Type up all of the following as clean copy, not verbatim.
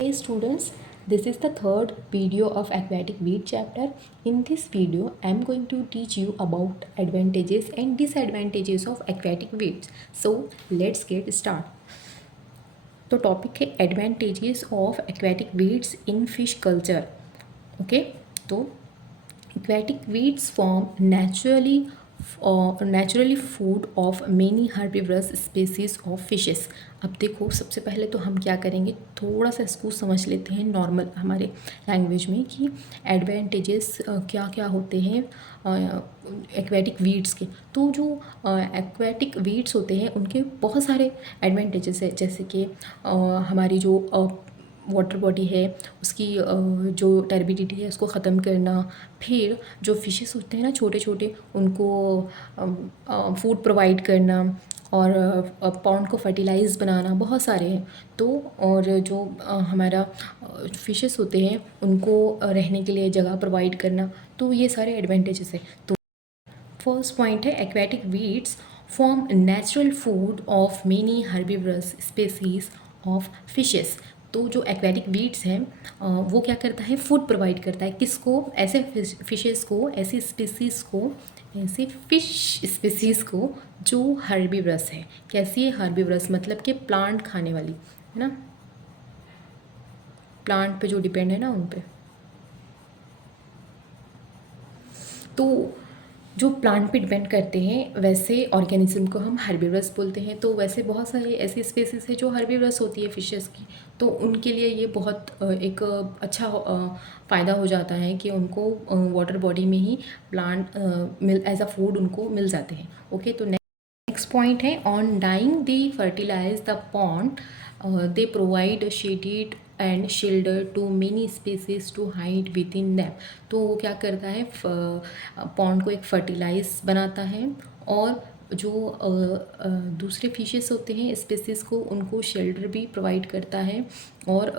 Hey students, this is the third video of aquatic weed chapter. In this video, I am going to teach you about advantages and disadvantages of aquatic weeds. So let's get started. तो topic है advantages of aquatic weeds in fish culture. Okay, तो aquatic weeds form naturally food of many herbivorous species of fishes. अब देखो, सबसे पहले तो हम क्या करेंगे, थोड़ा सा इसको समझ लेते हैं नॉर्मल हमारे लैंग्वेज में कि एडवांटेजेस क्या क्या होते हैं एक्वेटिक वीड्स के. तो जो एक्वेटिक वीड्स होते हैं उनके बहुत सारे एडवांटेजेस है, जैसे कि हमारी जो वाटर बॉडी है उसकी जो टर्बिडिटी है उसको ख़त्म करना. फिर जो फिशेस होते हैं ना छोटे छोटे, उनको फूड प्रोवाइड करना और पॉन्ड को फर्टिलाइज बनाना, बहुत सारे हैं. तो और जो हमारा फिशेस होते हैं उनको रहने के लिए जगह प्रोवाइड करना. तो ये सारे एडवांटेजेस है. तो फर्स्ट पॉइंट है aquatic weeds form natural food of many herbivorous species of fishes. तो जो एक्वेटिक वीड्स हैं वो क्या करता है, फूड प्रोवाइड करता है. किसको? ऐसे फिशेस को, ऐसी स्पीसीज़ को, ऐसे फिश स्पीसीज़ को जो हर्बिवरस है. कैसी है? हर्बिवरस मतलब कि प्लांट खाने वाली, है ना, प्लांट पे जो डिपेंड है ना उन पे. तो जो प्लांट पे डिपेंड करते हैं वैसे ऑर्गेनिज्म को हम हर्बिवरस बोलते हैं. तो वैसे बहुत सारे ऐसी स्पेसीज है जो हर्बिवरस होती है फिशेस की. तो उनके लिए ये बहुत एक अच्छा फ़ायदा हो जाता है कि उनको वाटर बॉडी में ही प्लांट मिल एज अ फूड उनको मिल जाते हैं. ओके, तो नेक्स्ट पॉइंट है on dying they fertilize the pond, they provide shaded and shelter to many species to hide within them. तो वो क्या करता है, पॉन्ड को एक फर्टिलाइज बनाता है और जो दूसरे फिशेस होते हैं स्पेसीज को, उनको शेल्टर भी प्रोवाइड करता है और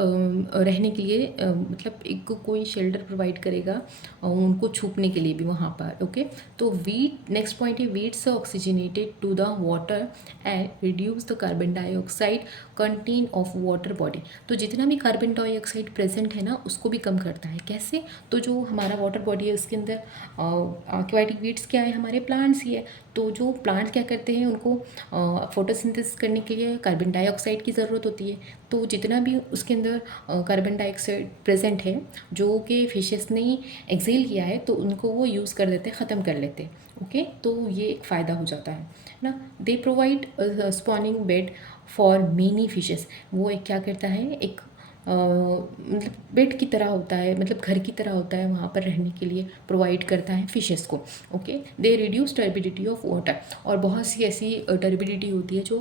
रहने के लिए मतलब एक कोई शेल्टर प्रोवाइड करेगा उनको छुपने के लिए भी वहाँ पर. ओके, तो वीट नेक्स्ट पॉइंट है weeds oxygenated to the water and reduce the carbon dioxide content of water body. तो जितना भी कार्बन डाइऑक्साइड प्रेजेंट है ना उसको भी कम करता है. कैसे? तो जो हमारा वाटर बॉडी है उसके अंदर एक्वेटिक वीड्स क्या है, हमारे प्लांट्स ही है. तो जो प्लांट्स क्या करते हैं, उनको फोटोसिंथेसिस करने के लिए कार्बन डाइऑक्साइड की ज़रूरत होती है. तो जितना भी उसके अंदर कार्बन डाइऑक्साइड प्रेजेंट है जो कि फिशेस ने एक्सेल किया है, तो उनको वो यूज़ कर देते हैं, ख़त्म कर लेते हैं. ओके, तो ये एक फ़ायदा हो जाता है ना. They provide spawning bed for many fishes. वो एक क्या करता है, एक मतलब बेड की तरह होता है, मतलब घर की तरह होता है, वहाँ पर रहने के लिए प्रोवाइड करता है फिशेस को. Okay, they reduce turbidity of water. और बहुत सी ऐसी टर्बिडिटी होती है जो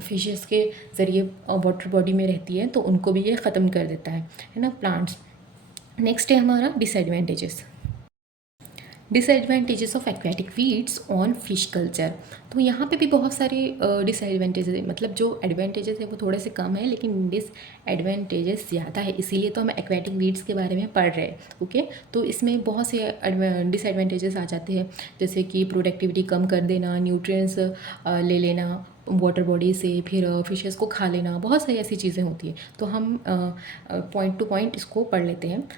फिशेस के ज़रिए वाटर बॉडी में रहती है, तो उनको भी ये ख़त्म कर देता है ना, प्लांट्स. नेक्स्ट है हमारा disadvantages. Disadvantages of aquatic weeds on fish culture. तो यहाँ पे भी बहुत सारे डिसएडवांटेजेस है, मतलब जो एडवांटेजेस है वो थोड़े से कम है लेकिन डिसएडवांटेजेस ज़्यादा है. इसीलिए तो हम एक्वेटिक वीड्स के बारे में पढ़ रहे हैं. ओके, तो इसमें बहुत से डिसएडवांटेजेस आ जाते हैं, जैसे कि प्रोडक्टिविटी कम कर देना, न्यूट्रिएंट्स ले लेना वाटर बॉडी से, फिर फिशेस को खा लेना, बहुत सारी ऐसी चीज़ें होती हैं. तो हम पॉइंट टू पॉइंट इसको पढ़ लेते हैं.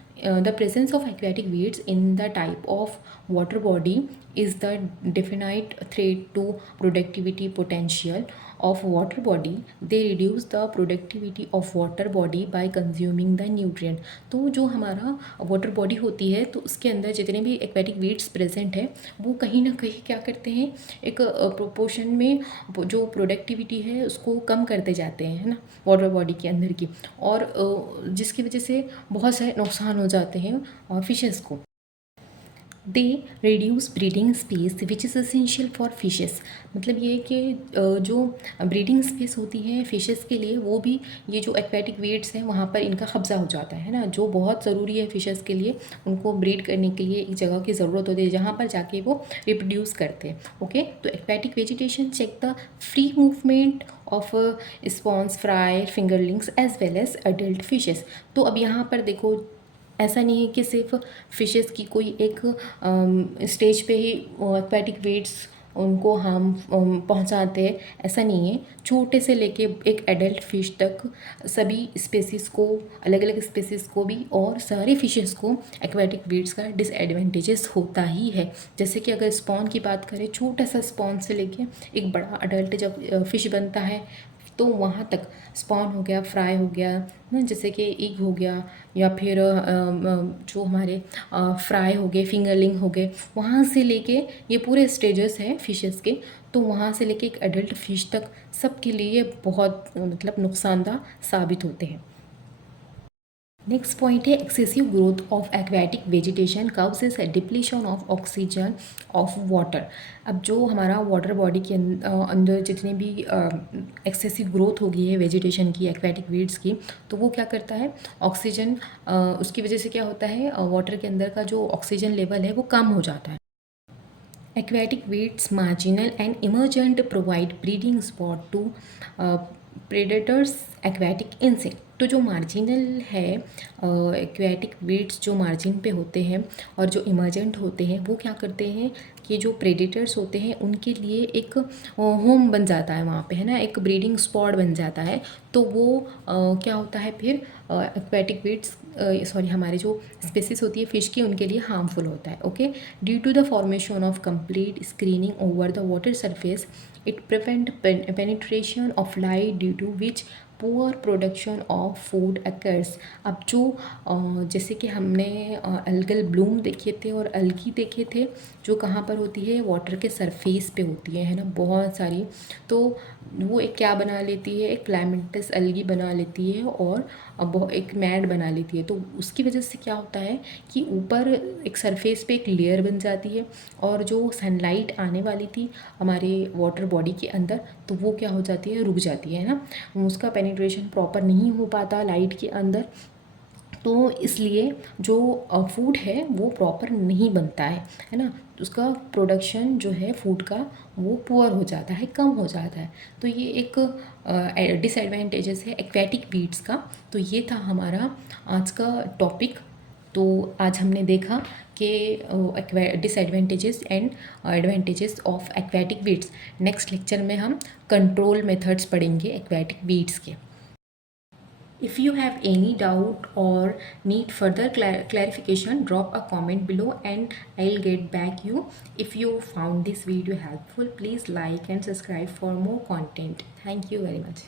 The presence of aquatic weeds in the type of water body is the definite threat to productivity potential of water body. They reduce the productivity of water body by consuming the nutrient. तो जो हमारा water body होती है तो उसके अंदर जितने भी एक्वेटिक वीड्स प्रेजेंट है वो कहीं ना कहीं क्या करते हैं, एक प्रोपोर्शन में जो प्रोडक्टिविटी है उसको कम करते जाते हैं, है ना, वाटर बॉडी के अंदर की. और जिसकी वजह से बहुत सारे नुकसान हो जाते हैं और फिशेस को. They reduce breeding space which is essential for fishes. मतलब ये कि जो ब्रीडिंग स्पेस होती है फिशेस के लिए, वो भी ये जो एक्वेटिक वीड्स हैं वहाँ पर इनका कब्जा हो जाता है ना, जो बहुत ज़रूरी है फिशेस के लिए. उनको ब्रीड करने के लिए एक जगह की ज़रूरत होती है जहाँ पर जाके वो रिप्रोड्यूस करते हैं. ओके, तो aquatic vegetation check the free movement of spawns, fry, fingerlings as well as adult fishes. तो अब यहाँ पर देखो, ऐसा नहीं है कि सिर्फ फिशेस की कोई एक स्टेज पे ही एक्वेटिक वीड्स उनको हार्म पहुंचाते हैं, ऐसा नहीं है। छोटे से लेके एक एडल्ट फिश तक सभी स्पेसीज़ को, अलग अलग स्पेसीज़ को भी और सारी फिशेस को एक्वेटिक वीड्स का डिसएडवांटेजेस होता ही है। जैसे कि अगर स्पॉन की बात करें, छोटा सा स्पॉन से लेके एक बड़ा अडल्ट जब फिश बनता है तो वहाँ तक स्पॉन हो गया, फ्राई हो गया ना, जैसे कि एग हो गया, या फिर जो हमारे फ्राई हो गए, फिंगरलिंग हो गए, वहाँ से लेके ये पूरे स्टेजेस हैं फिशेस के। तो वहाँ से लेके एक एडल्ट फिश तक सबके लिए बहुत मतलब नुकसानदा साबित होते हैं। नेक्स्ट पॉइंट है excessive growth of aquatic vegetation causes depletion of oxygen of water. अब जो हमारा वाटर बॉडी के अंदर जितने भी एक्सेसिव ग्रोथ हो गई है वेजिटेशन की, एक्वेटिक वीड्स की, तो वो क्या करता है, ऑक्सीजन, उसकी वजह से क्या होता है, वाटर के अंदर का जो ऑक्सीजन लेवल है वो कम हो जाता है। Aquatic weeds, marginal and emergent, provide breeding spot to predators, aquatic insect। तो जो मार्जिनल है एक्वेटिक वीड्स जो मार्जिन पे होते हैं और जो इमर्जेंट होते हैं, वो क्या करते हैं कि जो प्रेडेटर्स होते हैं उनके लिए एक होम बन जाता है वहाँ पे, है ना, एक ब्रीडिंग स्पॉट बन जाता है। तो वो क्या होता है फिर, एक्वेटिक वीड्स, सॉरी, हमारे जो स्पेसीज होती है फिश की, उनके लिए हार्मफुल होता है। Okay, due to the formation of complete screening over the water surface, it prevent penetration of light, due to which poor production of food occurs. अब जो जैसे कि हमने अल्गल ब्लूम देखे थे और अलगी देखे थे, जो कहाँ पर होती है, वाटर के सरफेस पे होती है ना, बहुत सारी। तो वो एक क्या बना लेती है, एक क्लाइमेटस अलगी बना लेती है और अब एक मैड बना लेती है। तो उसकी वजह से क्या होता है कि ऊपर एक सरफेस पे एक लेयर बन जाती है, और जो सनलाइट आने वाली थी हमारे वाटर बॉडी के अंदर, तो वो क्या हो जाती है, रुक जाती है ना, उसका पेनिट्रेशन प्रॉपर नहीं हो पाता लाइट के अंदर। तो इसलिए जो फूड है वो प्रॉपर नहीं बनता है ना, उसका प्रोडक्शन जो है फूड का वो पुअर हो जाता है, कम हो जाता है। तो ये एक डिसएडवांटेजेस है एक्वेटिक वीड्स का। तो ये था हमारा आज का टॉपिक। तो आज हमने देखा कि disadvantages and advantages of aquatic weeds. Next lecture में हम कंट्रोल मेथड्स पढ़ेंगे एक्वेटिक वीड्स के। If you have any doubt or need further clarification, drop a comment below and I'll get back you. If you found this video helpful, please like and subscribe for more content. Thank you very much.